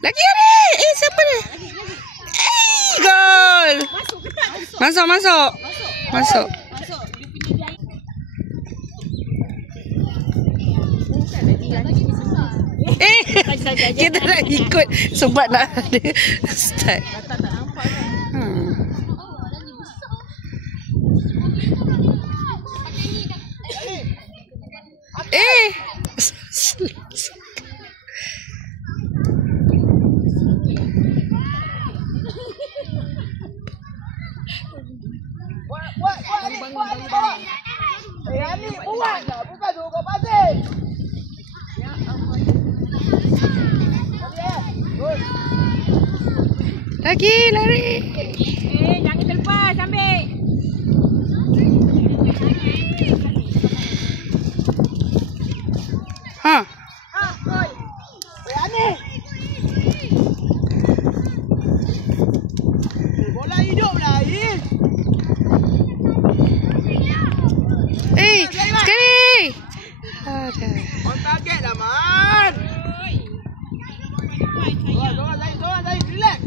Lagi ada. Siapa ni? Gol. Masuk. Kita nak ikut sebab nak ada start. Ani buat dah, bukan suruh kau pasir. Lagi lari. Jangan terlepas, ambil. Gol. Ani. Bola hidup lah, Ais. Sekali. On target dah, Man. Zoran, Zahid, relax.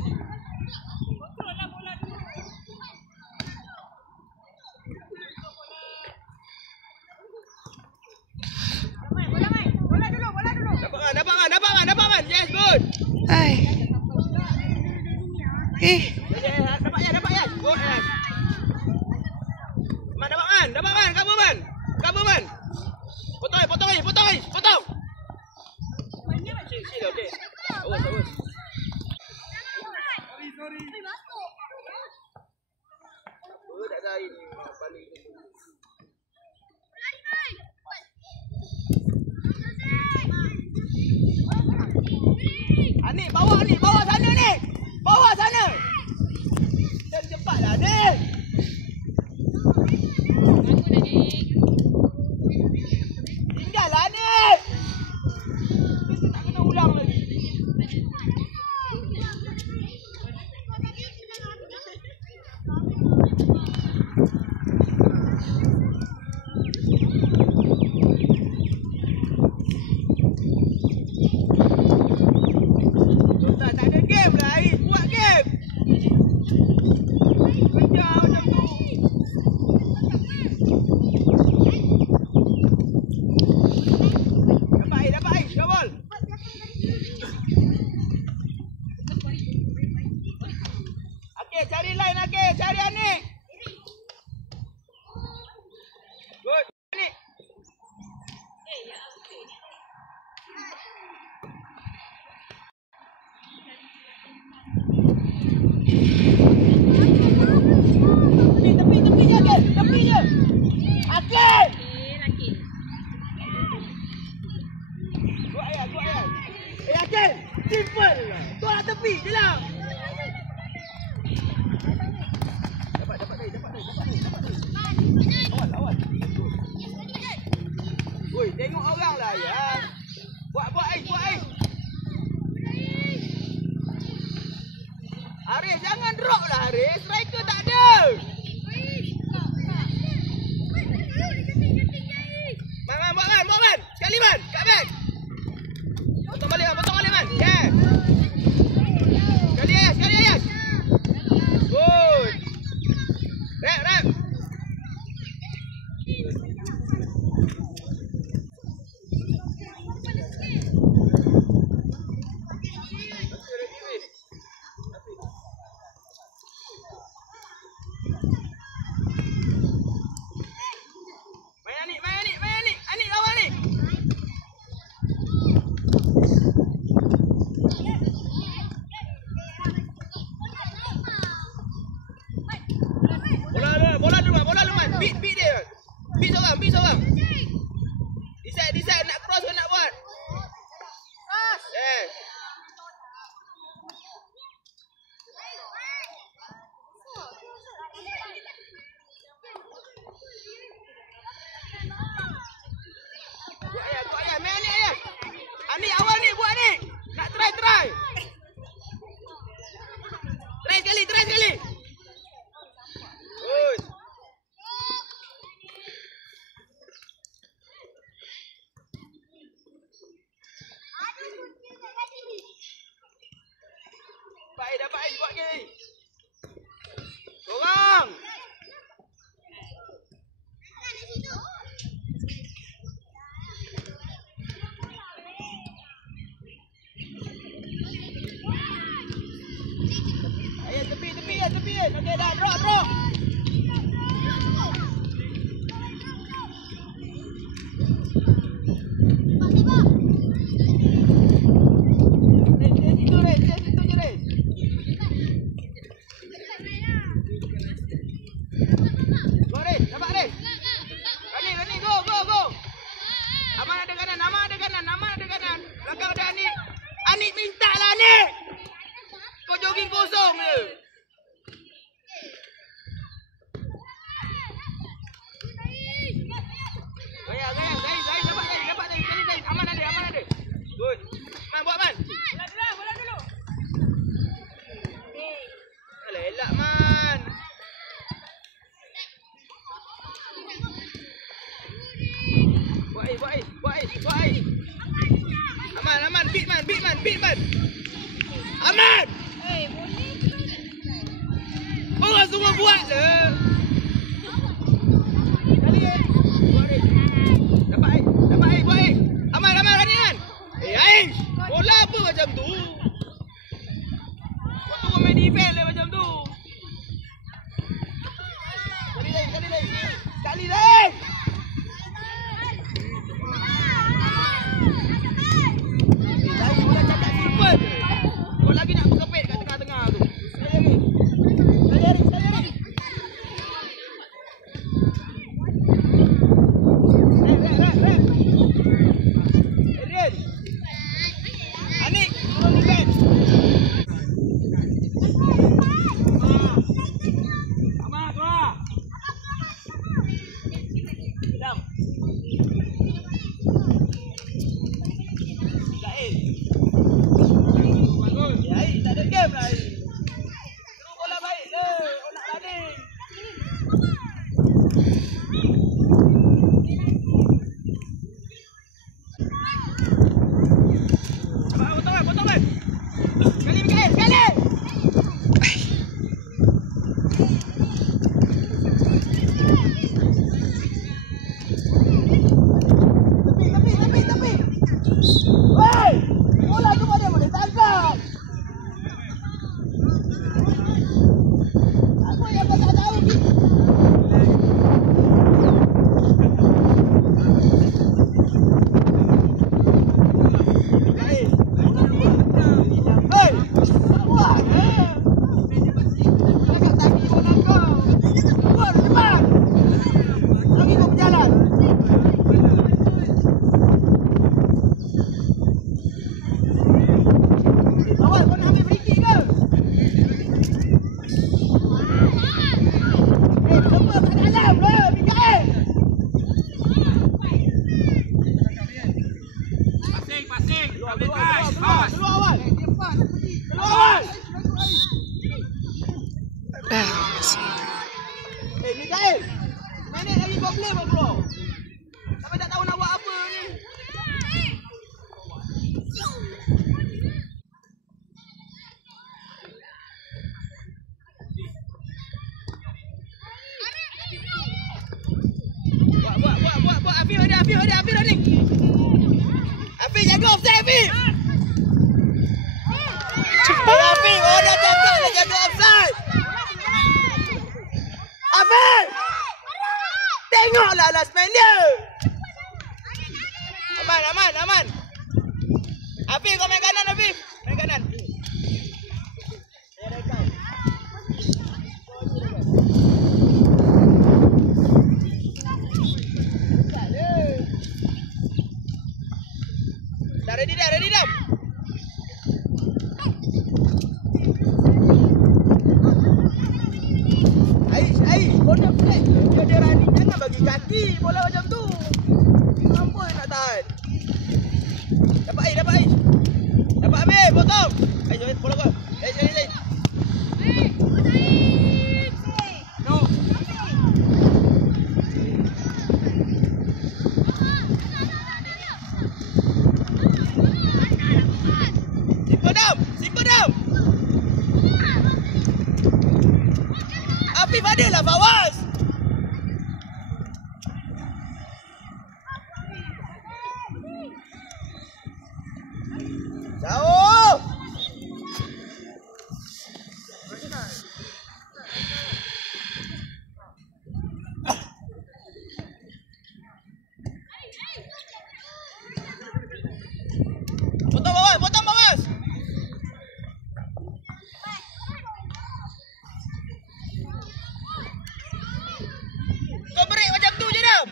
Dapat man. Yes, good. Dapat ya. Good, yes. Dapat man. Cover man. Potong. Sini, okey. Awas. Sorry. Oh, tak ada ini. Balik. Anik, bawa sana ni. Bawa sana. Cepatlah ni. Tinggallah ni. Tak kena ulang lagi. Tak ada game lah, Ais. Buat game. Kerja macam tu. Dapat Ais. Kabul. Okey, cari line. Cari Anik. Good. Anik. Tepi je. Akil. Buat ayat. Akil. Simple. Tolak tepi je lah. Dapat ni. Awal. Oi, tengok orang lah ya. Buat Ais. Haris, jangan drop lah Haris. Striker tak ada. Man. Sekali man. Kat back. Potong balik man. Yes. Sekali Ayas. Good. Rap. Try. Buat ayah. Main ni ayah. Ani awal ni buat ni. Nak try. Try sekali. Good. Dapat buat lagi. Korang. Ayah tepi. Okey dah, drop. Anik minta lah Anik. Kau jogging kosong je. Gaya. Dapat Zahid. Aman ada. Good. Man, buat man. Bola dulu. Alah, elak man. Buat air. Aman. Beat man. Aman. Orang semua buat je. Buat air. Dapat air, buat air. Aman, Rani kan? Air. Bola apa macam tu? Kau tu main defense lah macam tu. Sekali lain. Kau lagi nak berkepit kat tengah-tengah tu. Sekali lagi. Adrian. Anik, turun defense. Amat, keluar. Sedang. Zahid. Tak ada game lah. Terus bola baik je. Kau nak landing. Potong kan. Sekali. Tepi. Woi! Bola tu pada boleh tangkap. Aku yang tak tahu ni. Mikael, minit lagi kau play apa bro? Sampai tak tahu nak buat apa ni. Buat Afi running. Afi jaga offside Afi. Afi, dah cakap dah jaga offside. Afi! Tengoklah last man dia. Aman. Afi, kau main kanan Afi. Main kanan. Dah ready dah. laki bola macam tu. Apa nak tahan? Dapat air, dapat air. Dapat ambil, potong. Ayo, bola kau. Sekali. No. Simpan dam. Afif ada lah, Fawaz. Jauh. Potong Fawaz. Kau break macam tu je, Dam.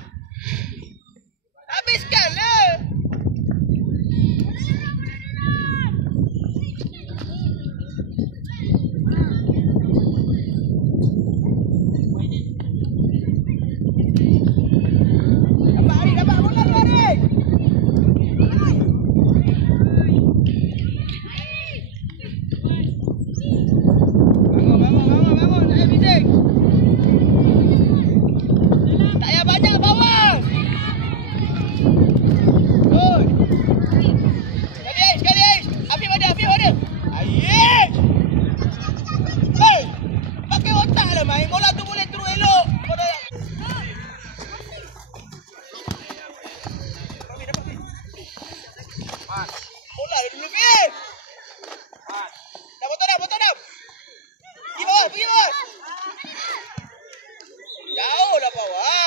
Habiskanlah. Dapat bola tu, Arik. Bangun. Tak payah bising. Tak payah banyak, Fawaz. Good. Sekali Aish. Afif ada. Aish. Hey. Pakai otak lah main. Bola tu boleh terus elok. Bola dulu, Fif. Dah potong dah. Pergi bawah. Jauh lah, Fawaz.